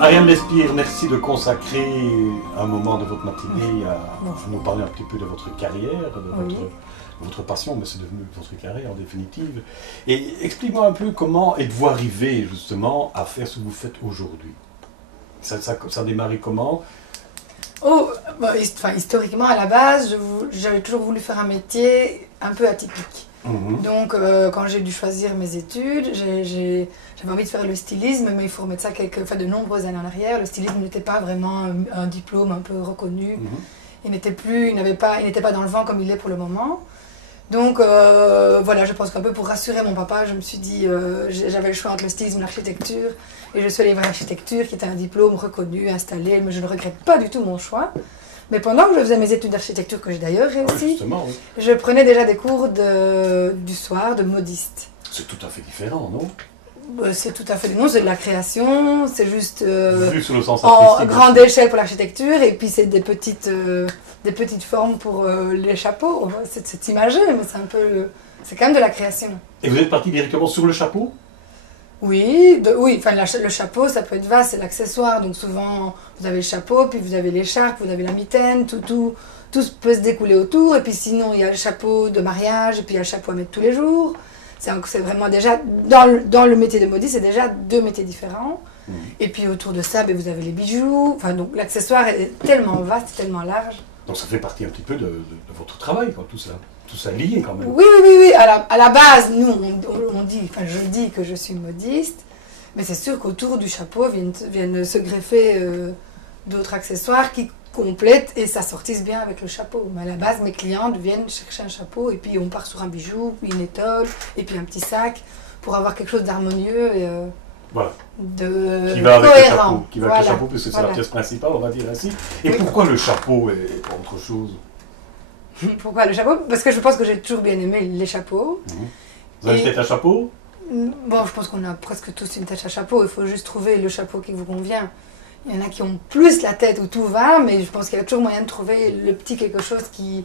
Ariane Lespire, merci de consacrer un moment de votre matinée à nous parler un petit peu de votre carrière, de votre passion, mais c'est devenu votre carrière en définitive. Et explique-moi un peu comment êtes-vous arrivé justement à faire ce que vous faites aujourd'hui. Ça a démarré comment? Historiquement, à la base, j'avais toujours voulu faire un métier un peu atypique. Donc, quand j'ai dû choisir mes études, j'avais envie de faire le stylisme, mais il faut remettre ça de nombreuses années en arrière. Le stylisme n'était pas vraiment un diplôme un peu reconnu. Il n'était pas dans le vent comme il est pour le moment. Donc, voilà, je pense qu'un peu pour rassurer mon papa, je me suis dit, j'avais le choix entre le stylisme et l'architecture. Et je suis allée vers l'architecture, qui était un diplôme reconnu, installé, mais je ne regrette pas du tout mon choix. Mais pendant que je faisais mes études d'architecture, que j'ai d'ailleurs réussi, je prenais déjà des cours du soir de modiste. C'est tout à fait différent, non? C'est tout à fait différent, c'est de la création, c'est juste vu sur le sens en grande échelle pour l'architecture, et puis c'est des petites formes pour les chapeaux. C'est imagé, mais c'est quand même de la création. Et vous êtes parti directement sur le chapeau? Oui, le chapeau, ça peut être vaste, c'est l'accessoire. Donc souvent, vous avez le chapeau, puis vous avez l'écharpe, vous avez la mitaine, tout peut se découler autour. Et puis sinon, il y a le chapeau de mariage, et puis il y a le chapeau à mettre tous les jours. C'est vraiment déjà, dans le métier de modiste, c'est déjà deux métiers différents. Et puis autour de ça, vous avez les bijoux. Enfin, donc l'accessoire est tellement vaste, tellement large. Donc ça fait partie un petit peu de votre travail, quoi, tout ça. Tout ça lié quand même. Oui. À la base, nous, je dis que je suis modiste, mais c'est sûr qu'autour du chapeau viennent se greffer d'autres accessoires qui complètent et s'assortissent bien avec le chapeau. Mais à la base, mes clientes viennent chercher un chapeau et puis on part sur un bijou, puis une étole, et puis un petit sac pour avoir quelque chose d'harmonieux et de qui va avec cohérent. Le chapeau, puisque c'est la pièce principale, on va dire ainsi. Et pourquoi le chapeau et pas autre chose? Pourquoi le chapeau? Parce que je pense que j'ai toujours bien aimé les chapeaux. Vous avez une tête à chapeau? Bon, je pense qu'on a presque tous une tête à chapeau. Il faut juste trouver le chapeau qui vous convient. Il y en a qui ont plus la tête où tout va, mais je pense qu'il y a toujours moyen de trouver le petit quelque chose qui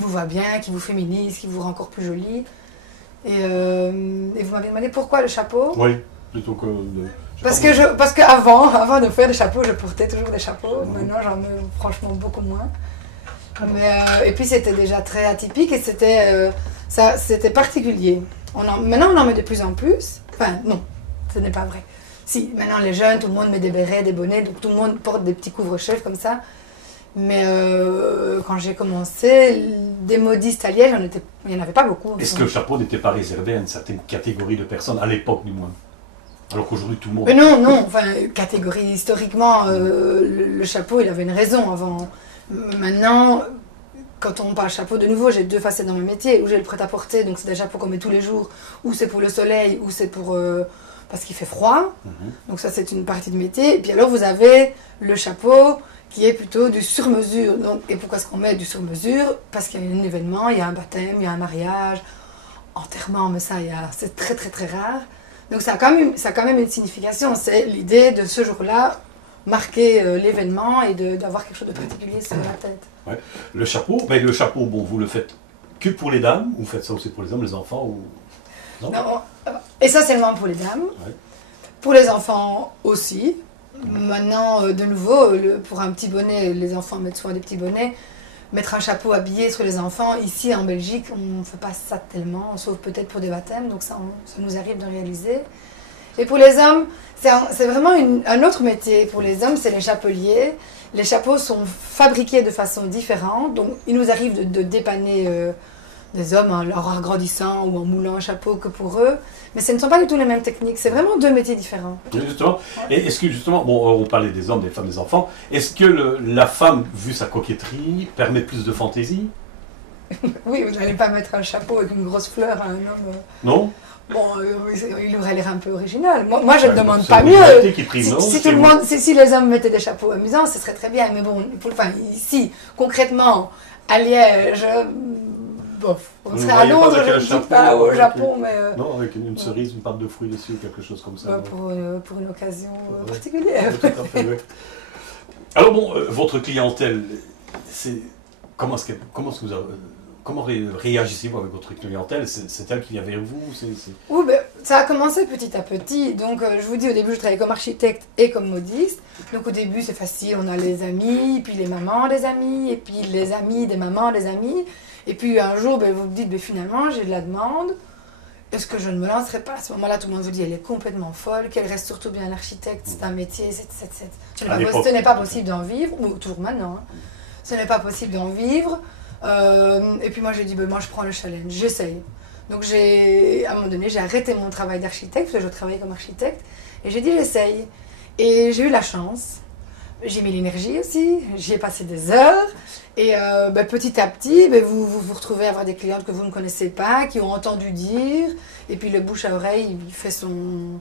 vous va bien, qui vous féminise, qui vous rend encore plus jolie. Et vous m'avez demandé pourquoi le chapeau? Oui, plutôt que... Parce que avant de faire des chapeaux, je portais toujours des chapeaux. Maintenant, j'en mets franchement beaucoup moins. Et puis c'était déjà très atypique et c'était particulier. Maintenant on en met de plus en plus. Enfin non, ce n'est pas vrai. Si, maintenant les jeunes, tout le monde met des bérets, des bonnets, donc tout le monde porte des petits couvre-chefs comme ça. Mais quand j'ai commencé, des modistes à Liège, il n'y en avait pas beaucoup. Est-ce que le chapeau n'était pas réservé à une certaine catégorie de personnes, à l'époque du moins? Alors qu'aujourd'hui tout le monde... Non, catégorie historiquement, le chapeau il avait une raison avant. Maintenant, quand on parle chapeau, de nouveau, j'ai deux facettes dans mon métier, où j'ai le prêt-à-porter, donc c'est des chapeaux qu'on met tous les jours, ou c'est pour le soleil, ou c'est pour parce qu'il fait froid. Donc ça, c'est une partie de métier. Et puis alors, vous avez le chapeau qui est plutôt du sur-mesure. Et pourquoi est-ce qu'on met du sur-mesure? Parce qu'il y a un événement, il y a un baptême, il y a un mariage, enterrement, mais ça, c'est très très très rare. Donc ça a quand même une signification. C'est l'idée de ce jour-là, marquer l'événement et d'avoir quelque chose de particulier sur la tête. Ouais. Le chapeau, bon, vous le faites que pour les dames, ou vous faites ça aussi pour les hommes, les enfants ou... Non, essentiellement pour les dames, pour les enfants aussi. Maintenant, de nouveau, pour un petit bonnet, les enfants mettent souvent des petits bonnets. Mettre un chapeau habillé sur les enfants, ici en Belgique, on ne fait pas ça tellement, sauf peut-être pour des baptêmes, donc ça nous arrive de réaliser. Et pour les hommes, c'est vraiment un autre métier. Pour les hommes, c'est les chapeliers. Les chapeaux sont fabriqués de façon différente. Donc, il nous arrive de dépanner des hommes en leur agrandissant ou en moulant un chapeau que pour eux. Mais ce ne sont pas du tout les mêmes techniques. C'est vraiment deux métiers différents. Justement. Et est-ce que justement, bon, on parlait des hommes, des femmes, des enfants. Est-ce que la femme, vu sa coquetterie, permet plus de fantaisie? Oui, vous n'allez pas mettre un chapeau avec une grosse fleur à un homme. Non. Bon, il aurait l'air un peu original. Moi je ne demande pas mieux. Si les hommes mettaient des chapeaux amusants, ce serait très bien. Mais bon, ici, concrètement, à Liège, on serait à Londres, je ne dis pas au Japon, mais... non, avec une cerise, une pâte de fruits dessus, quelque chose comme ça. Pour une occasion particulière. Tout à fait, oui. Alors bon, votre clientèle, comment est-ce que comment réagissez-vous avec votre clientèle? C'est elle qui vient vers vous? Oui, ben, ça a commencé petit à petit. Donc, je vous dis, au début, je travaillais comme architecte et comme modiste. Donc, au début, c'est facile. On a les amis, puis les mamans des amis, et puis les amis des mamans des amis. Et puis, un jour, ben, vous vous dites, ben, finalement, j'ai de la demande. Est-ce que je ne me lancerai pas? À ce moment-là, tout le monde vous dit, elle est complètement folle, qu'elle reste surtout bien architecte, c'est un métier, ce n'est pas possible d'en vivre, ou toujours maintenant, hein. Ce n'est pas possible d'en vivre. Et puis moi, j'ai dit, ben, moi, je prends le challenge, j'essaye. Donc, à un moment donné, j'ai arrêté mon travail d'architecte, parce que je travaillais comme architecte, et j'ai dit, j'essaye. Et j'ai eu la chance. J'ai mis l'énergie aussi, j'y ai passé des heures. Et ben, petit à petit, ben, vous retrouvez à avoir des clientes que vous ne connaissez pas, qui ont entendu dire. Et puis le bouche à oreille, il fait son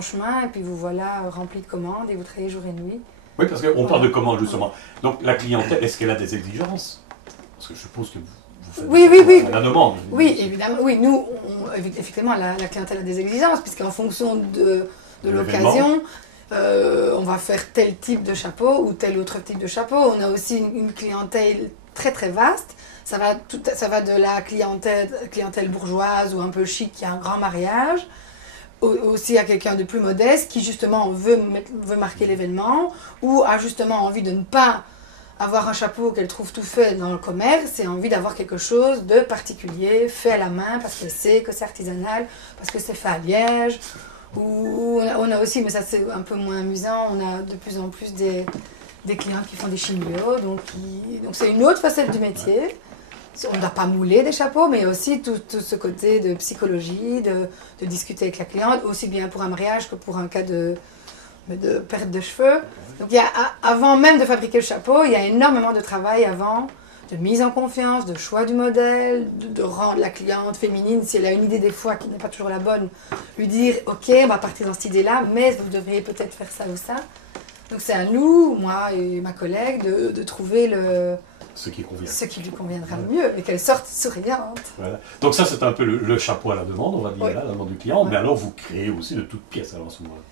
chemin. Et puis vous voilà rempli de commandes et vous travaillez jour et nuit. Oui, parce qu'on parle de commandes justement. Donc la clientèle, est-ce qu'elle a des exigences? Parce que je suppose que vous faites oui. La demande. Oui, évidemment. Oui, nous, effectivement, la clientèle a des exigences, puisqu'en fonction de l'occasion, on va faire tel type de chapeau ou tel autre type de chapeau. On a aussi une clientèle très très vaste. Ça va de la clientèle bourgeoise ou un peu chic qui a un grand mariage, aussi à quelqu'un de plus modeste qui justement veut marquer l'événement ou a justement envie de ne pas avoir un chapeau qu'elle trouve tout fait dans le commerce et envie d'avoir quelque chose de particulier, fait à la main parce qu'elle sait que c'est artisanal, parce que c'est fait à Liège. Ou on a aussi, mais ça c'est un peu moins amusant, on a de plus en plus des clients qui font des chimios, donc c'est une autre facette du métier. On ne doit pas mouler des chapeaux, mais aussi tout ce côté de psychologie, de discuter avec la cliente, aussi bien pour un mariage que pour un cas de perte de cheveux. Donc avant même de fabriquer le chapeau, il y a énormément de travail avant, de mise en confiance, de choix du modèle, de rendre la cliente féminine, si elle a une idée des fois qui n'est pas toujours la bonne, lui dire « Ok, on va partir dans cette idée-là, mais vous devriez peut-être faire ça ou ça ». Donc c'est à nous, moi et ma collègue, de trouver ce qui lui conviendra le mieux, et qu'elle sorte souriante. Voilà. Donc ça c'est un peu le chapeau à la demande, on va dire, oui. Là, à la demande du client, mais alors vous créez aussi de toutes pièces alors, à ce moment-là.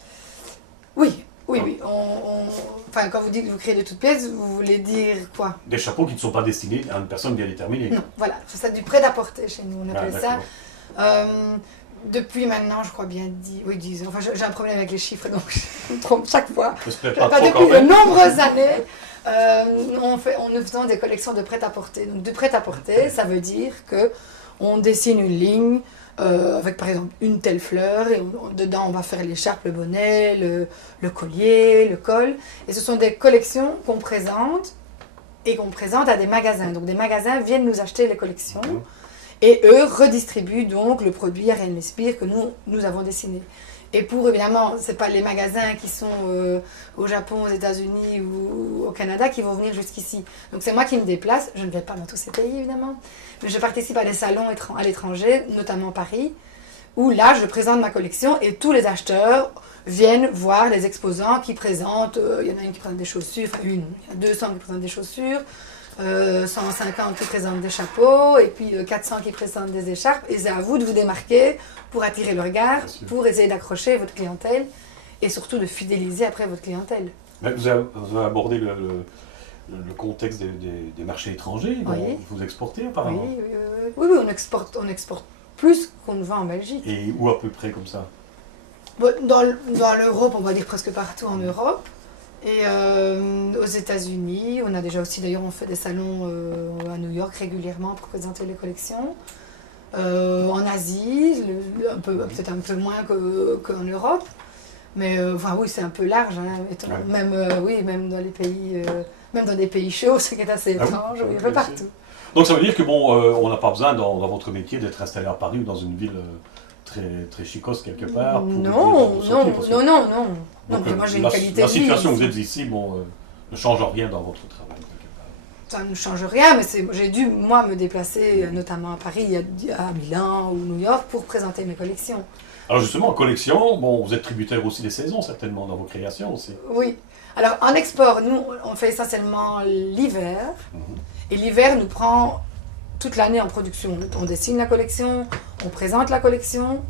Oui. Enfin, quand vous dites que vous créez de toutes pièces, vous voulez dire quoi? Des chapeaux qui ne sont pas destinés à une personne bien déterminée. Non, voilà, c'est ça, du prêt-à-porter chez nous, on appelle ça. Depuis maintenant, je crois bien 10 ans. Enfin, j'ai un problème avec les chiffres, donc je me trompe chaque fois. Pas depuis de nombreuses années, nous faisons des collections de prêt-à-porter. Donc, de prêt-à-porter, ça veut dire qu'on dessine une ligne avec par exemple une telle fleur et dedans on va faire l'écharpe, le bonnet, le collier, le col, et ce sont des collections qu'on présente à des magasins. Donc des magasins viennent nous acheter les collections et eux redistribuent donc le produit Ariane Lespire que nous avons dessiné. Et pour, évidemment, ce n'est pas les magasins qui sont au Japon, aux États-Unis ou au Canada qui vont venir jusqu'ici. Donc c'est moi qui me déplace. Je ne vais pas dans tous ces pays, évidemment. Mais je participe à des salons à l'étranger, notamment Paris, où là, je présente ma collection et tous les acheteurs viennent voir les exposants qui présentent. Il y en a une qui présente des chaussures, enfin il y a 200 qui présentent des chaussures. 150 qui présentent des chapeaux et puis 400 qui présentent des écharpes, et c'est à vous de vous démarquer pour attirer le regard, pour essayer d'accrocher votre clientèle et surtout de fidéliser après votre clientèle. Vous avez abordé le contexte des marchés étrangers, oui. Vous exportez apparemment. Oui, on exporte plus qu'on ne vend en Belgique. Et où à peu près comme ça? Dans l'Europe, on va dire presque partout en Europe. Et aux États-Unis, on a déjà aussi, d'ailleurs, on fait des salons à New York régulièrement pour présenter les collections. En Asie, peut-être un peu moins qu'en Europe. Mais oui, c'est un peu large. Hein, même dans les pays, même dans des pays chauds, ce qui est assez étrange, un peu partout. Donc ça veue dire que on n'a pas besoin dans votre métier d'être installé à Paris ou dans une ville très chicose quelque part. Non. Moi j'ai une qualité de vie. La situation où vous êtes ici, ne change rien dans votre travail quelque part. Ça ne change rien, mais j'ai dû moi me déplacer, notamment à Paris, à Milan ou New York, pour présenter mes collections. Alors justement, en collection, vous êtes tributaire aussi des saisons certainement dans vos créations aussi. Oui. Alors en export, nous on fait essentiellement l'hiver, et l'hiver nous prend toute l'année en production. On dessine la collection, on présente la collection,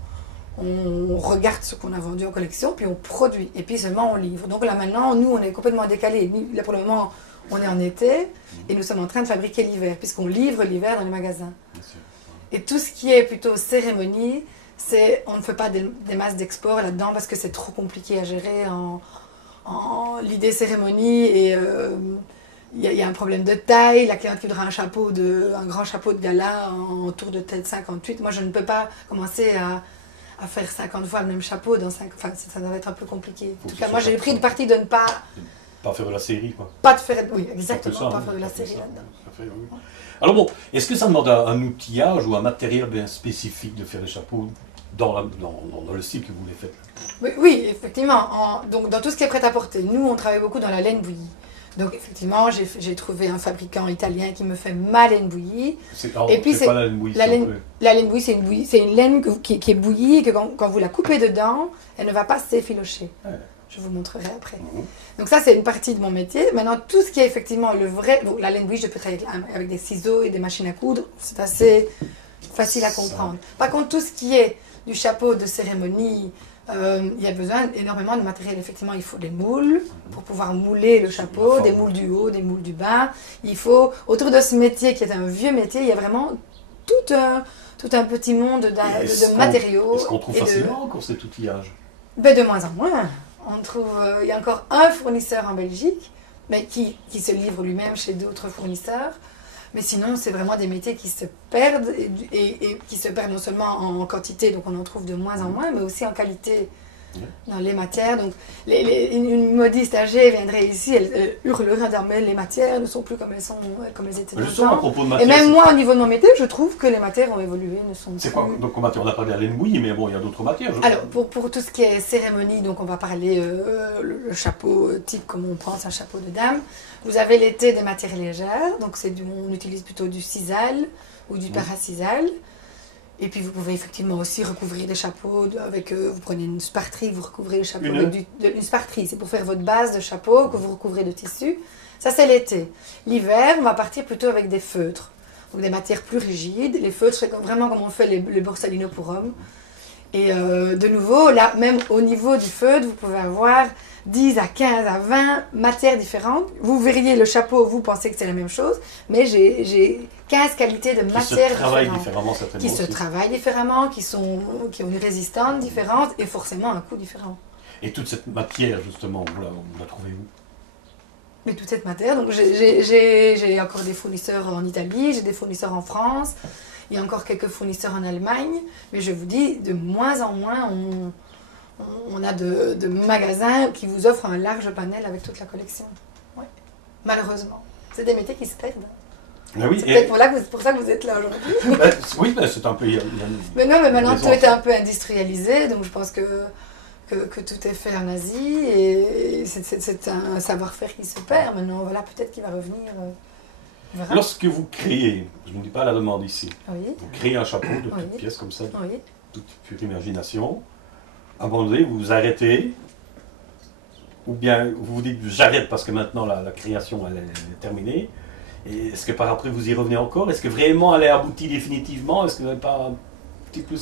on regarde ce qu'on a vendu en collection, puis on produit, et puis seulement on livre. Donc là maintenant, nous on est complètement décalés. Là pour le moment, on est en été et nous sommes en train de fabriquer l'hiver, puisqu'on livre l'hiver dans les magasins. Et tout ce qui est plutôt cérémonie, on ne fait pas des masses d'export là-dedans parce que c'est trop compliqué à gérer en l'idée cérémonie et il y a un problème de taille, la cliente qui voudra un grand chapeau de gala en tour de tête 58. Moi, je ne peux pas commencer à faire 50 fois le même chapeau dans 5... Enfin, ça va être un peu compliqué. En tout cas, moi, j'ai pris le parti de ne pas... Pas faire de la série, quoi. Pas de faire... Oui, exactement, pas faire de la série là-dedans. Oui. Alors bon, est-ce que ça demande un outillage ou un matériel bien spécifique de faire les chapeaux dans le style que vous les faites? Oui, effectivement. Donc, dans tout ce qui est prêt-à-porter, nous, on travaille beaucoup dans la laine bouillie. Donc, effectivement, j'ai trouvé un fabricant italien qui me fait ma laine bouillie. Et puis, c'est pas la laine bouillie. La laine bouillie, c'est une laine qui est bouillie et que quand vous la coupez dedans, elle ne va pas s'effilocher. Ouais. Je vous montrerai après. Donc ça, c'est une partie de mon métier. Maintenant, tout ce qui est effectivement le vrai... Bon, la laine bouillie, je peux travailler avec des ciseaux et des machines à coudre. C'est assez facile à comprendre. Par contre, tout ce qui est du chapeau de cérémonie, il y a besoin énormément de matériel. Effectivement, il faut des moules pour pouvoir mouler le chapeau, des moules du haut, des moules du bas. Il faut, autour de ce métier qui est un vieux métier, il y a vraiment tout un petit monde de matériaux. Est-ce qu'on trouve facilement encore cet outillage? De moins en moins. Il y a encore un fournisseur en Belgique, mais qui se livre lui-même chez d'autres fournisseurs. Mais sinon, c'est vraiment des métiers qui se perdent et qui se perdent non seulement en quantité, donc on en trouve de moins en moins, mais aussi en qualité dans les matières. Donc, une modiste âgée viendrait ici, elle hurlerait en mais les matières ne sont plus comme elles étaient à propos de matière, et même moi, au niveau de mon métier, je trouve que les matières ont évolué, ne sont C'est quoi donc, matière? On a parlé de la laine bouillie, mais bon, il y a d'autres matières. Alors, pour tout ce qui est cérémonie, donc on va parler le chapeau type comme on pense un chapeau de dame. Vous avez l'été des matières légères, donc on utilise plutôt du sisal ou du parasisal. Et puis vous pouvez effectivement aussi recouvrir des chapeaux vous prenez une sparterie, vous recouvrez le chapeau avec une sparterie, c'est pour faire votre base de chapeau que vous recouvrez de tissu. Ça c'est l'été. L'hiver, on va partir plutôt avec des feutres, donc des matières plus rigides. Les feutres, c'est vraiment comme on fait les borsalino pour hommes. Et de nouveau, là, même au niveau du feutre, vous pouvez avoir 10 à 15 à 20 matières différentes. Vous verriez le chapeau, vous pensez que c'est la même chose, mais j'ai 15 qualités de matières différentes. Qui se travaillent différemment, qui ont une résistance différente et forcément un coût différent. Et toute cette matière, justement, vous la trouvez où? Mais toute cette matière, donc j'ai encore des fournisseurs en Italie, j'ai des fournisseurs en France, il y a encore quelques fournisseurs en Allemagne, mais je vous dis, de moins en moins, on a de magasins qui vous offrent un large panel avec toute la collection. Ouais. Malheureusement. C'est des métiers qui se perdent. Oui, c'est peut-être pour ça que vous êtes là aujourd'hui. Oui, c'est un peu... Mais non, mais maintenant tout est un peu industrialisé, donc je pense que tout est fait en Asie et c'est un savoir-faire qui se perd. Maintenant, voilà, peut-être qu'il va revenir. Lorsque vous créez, je ne dis pas à la demande ici, vous créez un chapeau de toutes pièces comme ça, de toute pure imagination, à un moment donné, vous vous arrêtez, ou bien vous vous dites j'arrête parce que maintenant la création elle est terminée, et est-ce que par après vous y revenez encore? Est-ce que vraiment elle est aboutie définitivement? Est-ce que vous n'avez pas un petit peu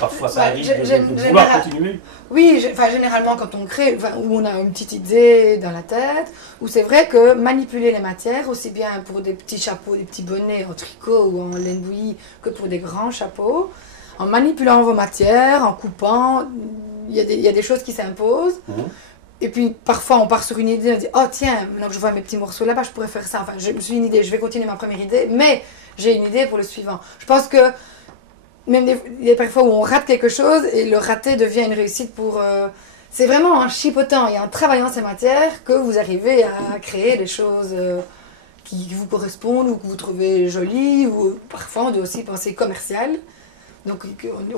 parfois ça arrive de vouloir continuer? Oui, généralement quand on crée, où on a une petite idée dans la tête, où c'est vrai que manipuler les matières, aussi bien pour des petits chapeaux, des petits bonnets en tricot ou en laine bouillie, que pour des grands chapeaux, en manipulant vos matières, en coupant, il y a des choses qui s'imposent. Et puis parfois on part sur une idée, on dit oh tiens, maintenant que je vois mes petits morceaux là-bas, je pourrais faire ça. Enfin, je me suis une idée, je vais continuer ma première idée, mais j'ai une idée pour le suivant. Je pense que même il y a parfois où on rate quelque chose et le raté devient une réussite pour... c'est vraiment en chipotant et en travaillant ces matières que vous arrivez à créer des choses qui vous correspondent ou que vous trouvez jolies, ou parfois on doit aussi penser commercial. Donc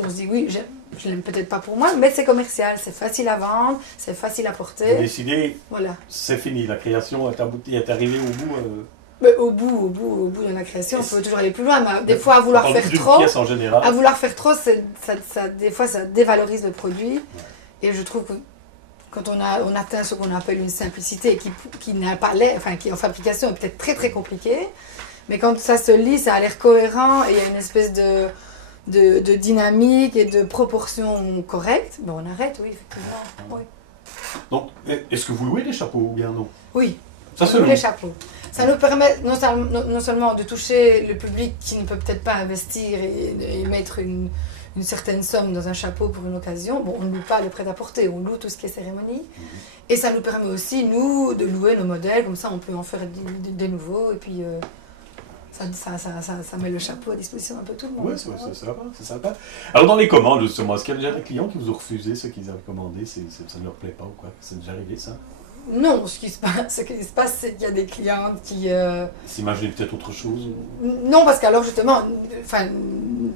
on se dit oui, je l'aime peut-être pas pour moi, mais c'est commercial, c'est facile à vendre, c'est facile à porter. Vous décidez, voilà. C'est fini, la création est arrivée au bout. Mais au bout de la création, on peut toujours aller plus loin, mais des fois à vouloir faire trop, des fois ça dévalorise le produit. Et je trouve que quand on atteint ce qu'on appelle une simplicité qui n'a pas l'air, enfin qui en fabrication est peut-être très très compliqué, mais quand ça se lit, ça a l'air cohérent et il y a une espèce de dynamique et de proportion correcte, on arrête, oui, effectivement. Oui. Donc, est-ce que vous louez des chapeaux ou bien non? Oui. les chapeaux. Ça nous permet non seulement de toucher le public qui ne peut peut-être pas investir et mettre une certaine somme dans un chapeau pour une occasion. Bon, on ne loue pas le prêt-à-porter, on loue tout ce qui est cérémonie. Et ça nous permet aussi, nous, de louer nos modèles, comme ça on peut en faire des nouveaux. Et puis ça met le chapeau à disposition un peu tout le monde. Oui, c'est sympa. Alors dans les commandes, justement, est-ce qu'il y a déjà des clients qui vous ont refusé ce qu'ils avaient commandé, ça ne leur plaît pas ou quoi? C'est déjà arrivé ça? Non, ce qui se passe, c'est qu'il y a des clientes qui... S'imaginer peut-être autre chose? Non, parce qu'alors justement,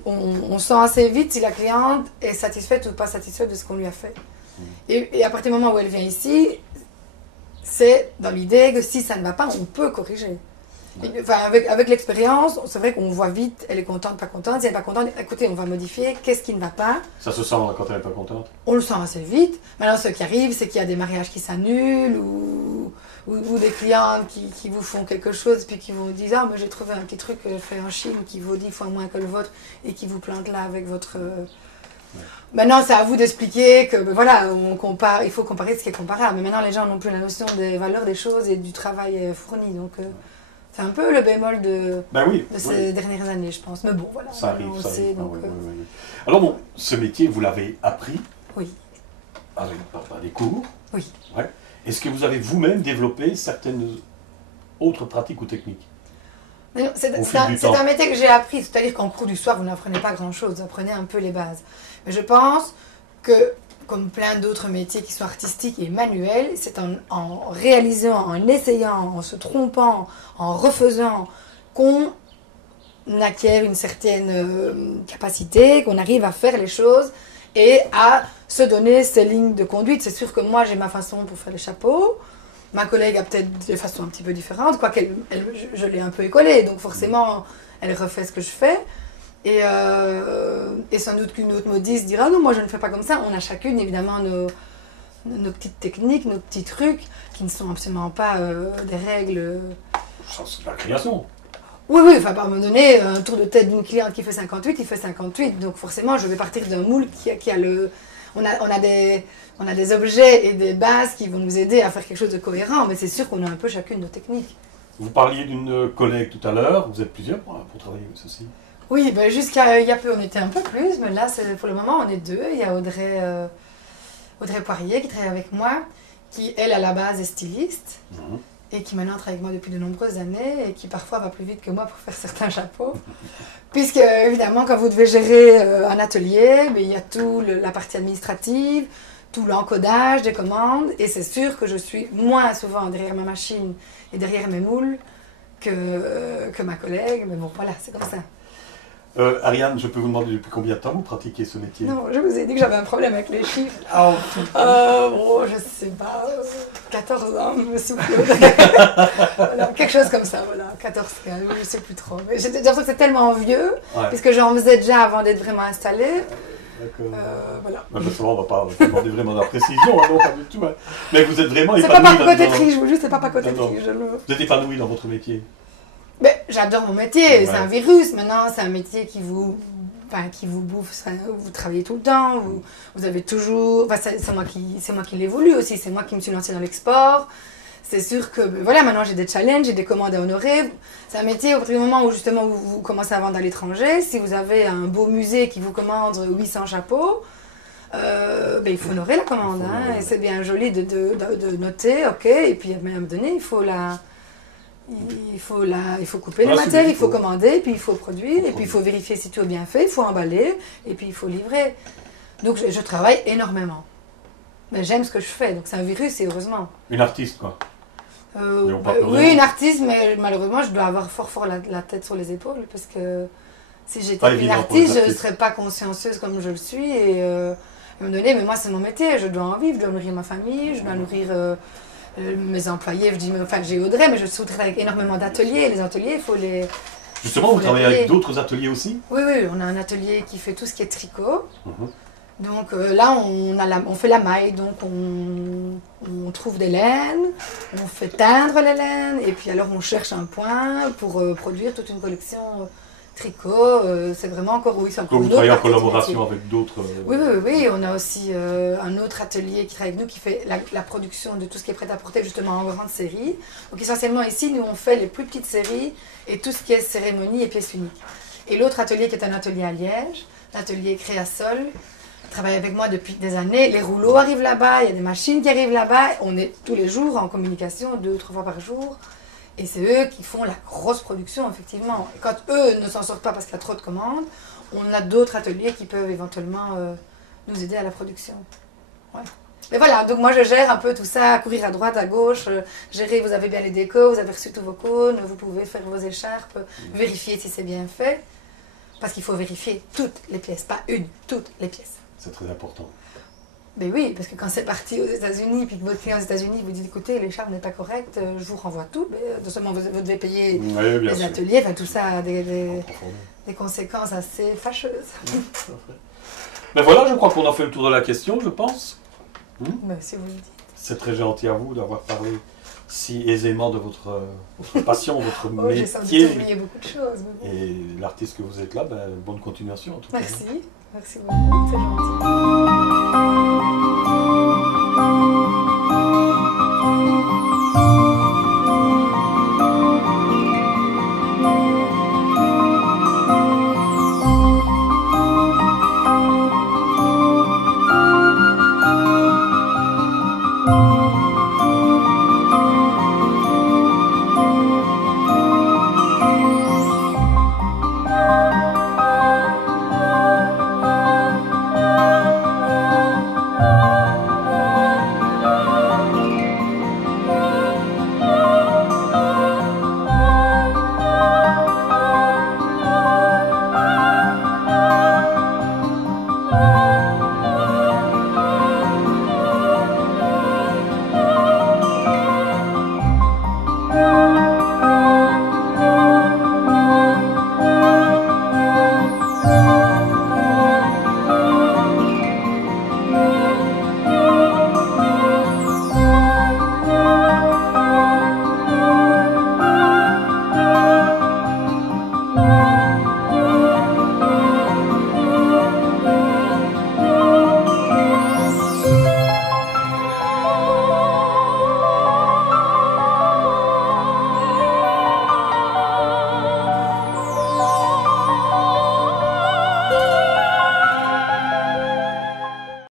on sent assez vite si la cliente est satisfaite ou pas satisfaite de ce qu'on lui a fait. Et à partir du moment où elle vient ici, c'est dans l'idée que si ça ne va pas, on peut corriger. Enfin, avec l'expérience, c'est vrai qu'on voit vite, elle est contente, pas contente. Si elle n'est pas contente, écoutez, on va modifier, qu'est-ce qui ne va pas? Ça se sent quand elle n'est pas contente? On le sent assez vite. Maintenant, ce qui arrive, c'est qu'il y a des mariages qui s'annulent ou des clientes qui vous font quelque chose puis qui vous disent « Ah, moi j'ai trouvé un petit truc fait en Chine qui vaut 10 fois moins que le vôtre et qui vous plante là avec votre... Maintenant, c'est à vous d'expliquer que voilà, il faut comparer ce qui est comparable. Mais maintenant, les gens n'ont plus la notion des valeurs des choses et du travail fourni. Donc, c'est un peu le bémol de ces dernières années, je pense. Mais bon, voilà. Ça arrive. Alors bon, ce métier, vous l'avez appris? Oui. Par des cours? Oui. Ouais. Est-ce que vous avez vous-même développé certaines autres pratiques ou techniques? C'est un métier que j'ai appris, c'est-à-dire qu'en cours du soir, vous n'apprenez pas grand-chose, vous apprenez un peu les bases. Mais je pense que, comme plein d'autres métiers qui sont artistiques et manuels, c'est en réalisant, en essayant, en se trompant, en refaisant, qu'on acquiert une certaine capacité, qu'on arrive à faire les choses et à se donner ces lignes de conduite. C'est sûr que moi, j'ai ma façon pour faire les chapeaux. Ma collègue a peut-être des façons un petit peu différentes, quoique je l'ai un peu écolée, donc forcément, elle refait ce que je fais. Et sans doute qu'une autre modiste dira « Non, moi je ne fais pas comme ça ». On a chacune, évidemment, nos petites techniques, nos petits trucs, qui ne sont absolument pas des règles... C'est la création. Oui, enfin, à un moment donné, un tour de tête d'une cliente qui fait 58, il fait 58. Donc forcément, je vais partir d'un moule qui a le... On a des objets et des bases qui vont nous aider à faire quelque chose de cohérent, mais c'est sûr qu'on a un peu chacune nos techniques. Vous parliez d'une collègue tout à l'heure, vous êtes plusieurs pour travailler avec ceci? Oui, ben jusqu'à il y a peu on était un peu plus, mais là pour le moment on est deux. Il y a Audrey Poirier qui travaille avec moi, qui elle à la base est styliste et qui maintenant travaille avec moi depuis de nombreuses années et qui parfois va plus vite que moi pour faire certains chapeaux. Puisque évidemment quand vous devez gérer un atelier, ben, il y a tout la partie administrative, tout l'encodage des commandes, et c'est sûr que je suis moins souvent derrière ma machine et derrière mes moules que ma collègue, mais bon voilà, c'est comme ça. Ariane, je peux vous demander depuis combien de temps vous pratiquez ce métier? Non, je vous ai dit que j'avais un problème avec les chiffres. Bon, je sais pas, 14 ans, je me souviens. Voilà, quelque chose comme ça, voilà, 14, 15, je sais plus trop. Mais j'ai l'impression que c'est tellement vieux, puisque j'en faisais déjà avant d'être vraiment installée. D'accord. Voilà. On va pas demander vraiment de la précision, non, pas du tout. Mais vous êtes vraiment épanoui. C'est pas par coquetterie, je vous jure, c'est pas par coquetterie. Vous êtes épanoui dans votre métier? J'adore mon métier, c'est un virus. Maintenant, c'est un métier qui vous bouffe. Vous travaillez tout le temps, vous avez toujours. C'est moi qui l'ai voulu aussi. C'est moi qui me suis lancée dans l'export. C'est sûr que voilà, maintenant j'ai des challenges, j'ai des commandes à honorer. C'est un métier au partir du moment où justement vous commencez à vendre à l'étranger. Si vous avez un beau musée qui vous commande 800 chapeaux, il faut honorer la commande. Et c'est bien joli de noter, ok. Et puis à un moment donné, il faut couper les matières, il faut commander, puis il faut produire, et puis il faut vérifier si tout est bien fait, il faut emballer, et puis il faut livrer. Donc je travaille énormément. Mais j'aime ce que je fais, donc c'est un virus, et heureusement. Une artiste, quoi. Oui, une artiste, mais malheureusement, je dois avoir fort la tête sur les épaules, parce que si j'étais une artiste, je ne serais pas consciencieuse comme je le suis, et à un moment donné, mais moi c'est mon métier, je dois en vivre, je dois nourrir ma famille, je dois nourrir... mes employés, j'ai Audrey, mais je sous-traite avec énormément d'ateliers. Les ateliers, il faut les... Justement, vous travaillez avec d'autres ateliers aussi? Oui, on a un atelier qui fait tout ce qui est tricot. Donc là, on fait la maille, donc on trouve des laines, on fait teindre les laines, et puis alors on cherche un point pour produire toute une collection tricot, c'est vraiment encore, oui, c'est encore Comme vous travaillez en collaboration avec d'autres... Oui, on a aussi un autre atelier qui travaille avec nous, qui fait la production de tout ce qui est prêt à porter, justement en grande série. Donc essentiellement ici, nous on fait les plus petites séries et tout ce qui est cérémonie et pièces uniques. Et l'autre atelier qui est un atelier à Liège, l'atelier Créasol, travaille avec moi depuis des années. Les rouleaux arrivent là-bas, il y a des machines qui arrivent là-bas. On est tous les jours en communication, 2 ou 3 fois par jour. Et c'est eux qui font la grosse production, effectivement. Et quand eux ne s'en sortent pas parce qu'il y a trop de commandes, on a d'autres ateliers qui peuvent éventuellement nous aider à la production. Ouais. Mais voilà, donc moi je gère un peu tout ça, courir à droite, à gauche, gérer, vous avez bien les décos, vous avez reçu tous vos cônes, vous pouvez faire vos écharpes, vérifier si c'est bien fait. Parce qu'il faut vérifier toutes les pièces, pas une, toutes les pièces. C'est très important. Mais oui, parce que quand c'est parti aux États-Unis, puis que votre client aux États-Unis vous dit écoutez, l'écharpe n'est pas correcte, je vous renvoie tout, mais non seulement vous devez payer les ateliers, enfin tout ça a des conséquences assez fâcheuses. Mais voilà, je crois qu'on a fait le tour de la question, je pense. Ben, si vous le dites. C'est très gentil à vous d'avoir parlé si aisément de votre passion, votre métier. J'ai sans doute oublié beaucoup de choses. Et l'artiste que vous êtes là, bonne continuation en tout cas. Merci, merci beaucoup, c'est gentil.